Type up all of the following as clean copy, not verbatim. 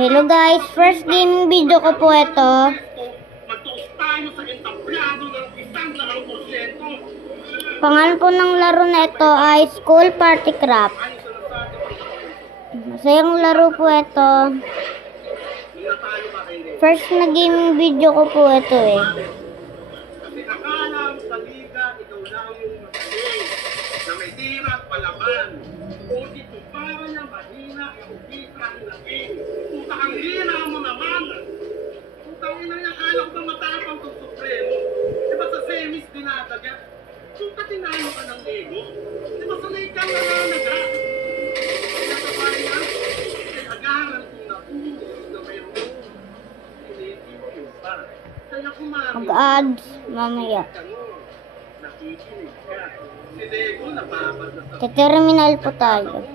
Hello guys, first gaming video ko po ito. Pangalan po ng laro na ito ay School Party Craft. Masayang laro po ito. First na gaming video ko po ito eh. Kasi akala mo sa liga, ikaw lang yung magaling na may tira at palaban. O dito para niya mahina, iubisa ang laging. Puta ang hina mo naman. Putang ina niya, kala ko ba matapang itong Supremo? Diba sa semis dinadaga? Puta tinalo ka ng ego? Diba sanay kang nananaga? Kaya sa bayan, ay agaran kong napunos na mayroon. Piniti mo yung para. Kaya kumari. Mag-ads mamaya. Te-terminal po tayo.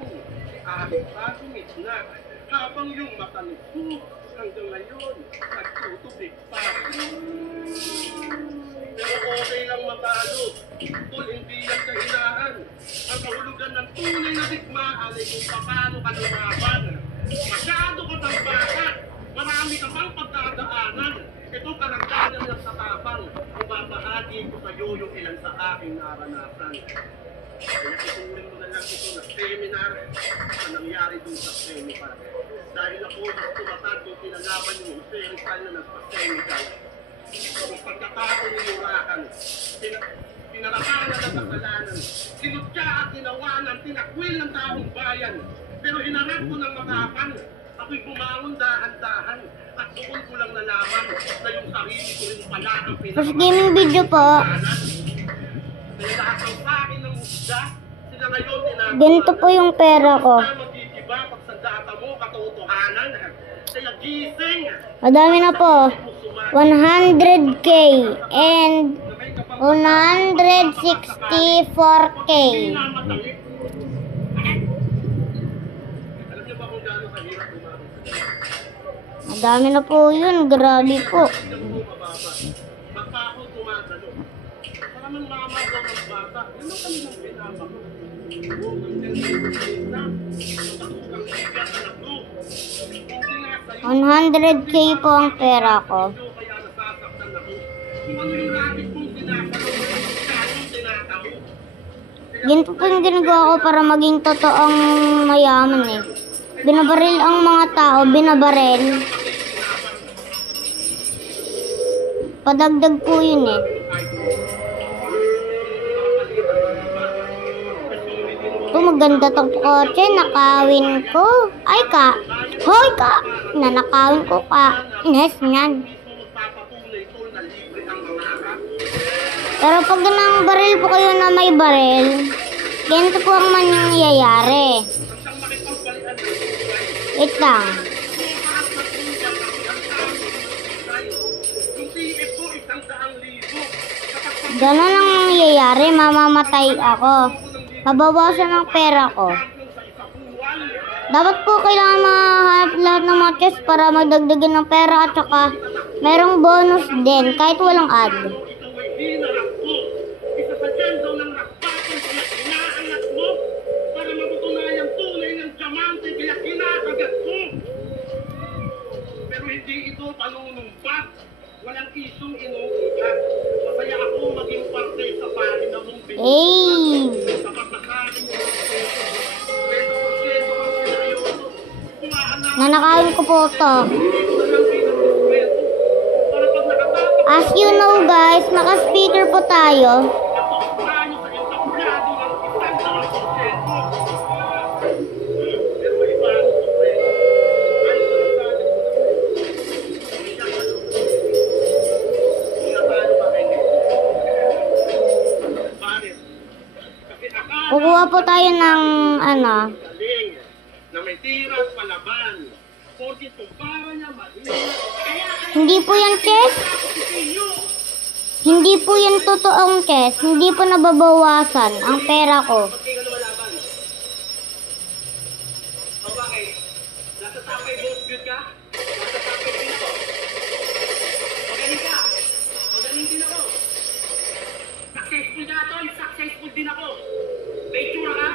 Habang yung matalukso hanggang ngayon nagtutubig pa. Pero okay lang matalo. Tol, hindi yan kahinaan. Ang kahulugan ng tunay na digmaan ay kung paano ka lumaban. Masyado ka ng bata. Marami ka pang pagdadaanan. Ito karagdagan ng tatapang. Kung babahagi ko sa iyo yung ilan sa aking naranasan. Kaya ituloy mo na lang ito na seminar na nangyari dun sa seminar. Dahil ako mas tumatag kung pinalaban yung seminar na nagpa-seminar. Kung pagkatao niyurakan, pinarakanan ang kasalanan, sinutya at ginawanan, tinakwil ng taong bayan. Pero hinarap ko ng matapang. Ako'y bumangon dahan-dahan at doon ko lang nalaman na yung sarili ko rin pala ang First gaming video po. Kaya lahat ng pakin ng musda, sila ngayon tinagawa. Ganito po yung pera ko. Magkikiba pag sa data mo, katotohanan. Kaya gising. Madami na po. 100k and 164k. Madami na po yun. Grabe po. $100k po ang pera ko. Ganito po yung ginagawa ko para maging totoong mayaman eh. Binabaril ang mga tao, binabaril. Padagdag po yun eh. Ito maganda tong kotse, nakawin ko. Ay ka, hoy ka, nanakawin ko ka. Ines niyan. Pero pag nang baril po kayo na may baril, ganito po ang mangyayari. Wait lang. Ganun ang nangyayari, mamamatay ako. Mababawasan ang pera ko. Dapat po kailangan mahanap lahat ng mga chest para magdagdagan ng pera at saka merong bonus din kahit walang ad. Pero hindi ito panunumpat. Walang isong inuulat. Masaya ako maging parte sa parin na mong binigyan. Sa pagkakain mo. Nanakawin ko po ito. As you know guys, naka-speaker po tayo. Kukuha po tayo ng ano. Na may tira at palaban. Porque para niya Hindi po yan chest. Hindi po yan totoong chest. Hindi po nababawasan ang pera ko. Nasa tapay boss good ka? Nasa tapay din ako. Magaling ka. Magaling din ako. Successful na ito. Successful din ako. May tsura ka?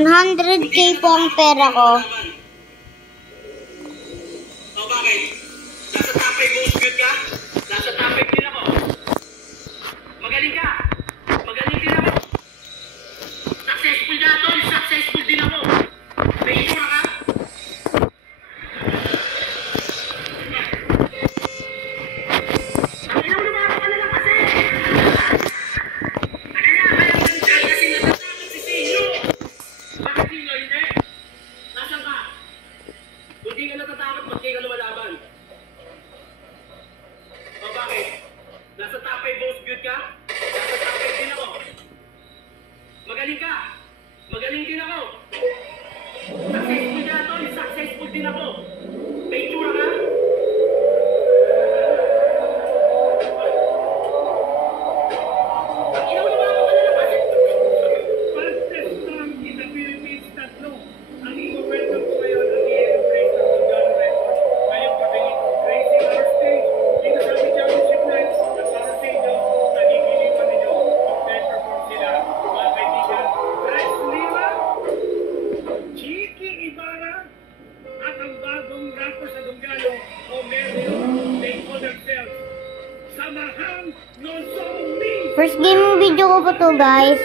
100k po ang pera ko. O bakit? Nasa top 5 most good ka? Nasa top 5 din ako. Magaling ka. Magaling din ako. Successful na tol. Successful din ako. May itsura ka? Ayaw lumaban ka na lang kasi. Kaya kasi natatakot si Sinyo. Bakit Sinyo hindi? Nasaan ka? Kung di ka natatakot, ba't di ka lumalaban? O bakit? Nasa top 5 most good ka? Nasa top 5 din ako. Magaling ka. Magaling din ako. Successful na tol. Successful din ako. May itsura ka? Ang inaw lumaban ka na lang kasi. Fastest song in the Philippines, tatlo. Ang i-welcome ko ngayon ang i-embrace ng Sundalo Records. Ngayong gabi, Crazy Our Stage. Dito sa ating championship night, na para sa inyo, nagigilipan ninyo. Mag-perform sila, mga kaibigan. Rex Lima, Chicky Ibarra, at ang bagong rapper sa Dunggalo, Omerio, they call themselves Samahan No Zombie. First gaming video ko po to, guys.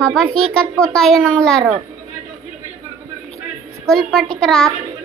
Papasikat po tayo ng laro. School Party Craft.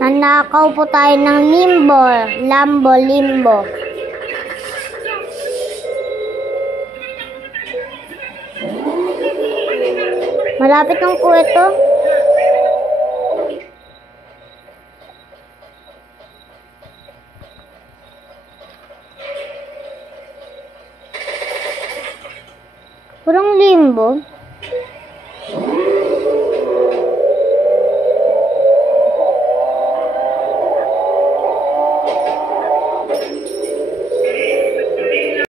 Nanakaw po tayo ng limbo. Malapit ng kuweto. Purong limbo.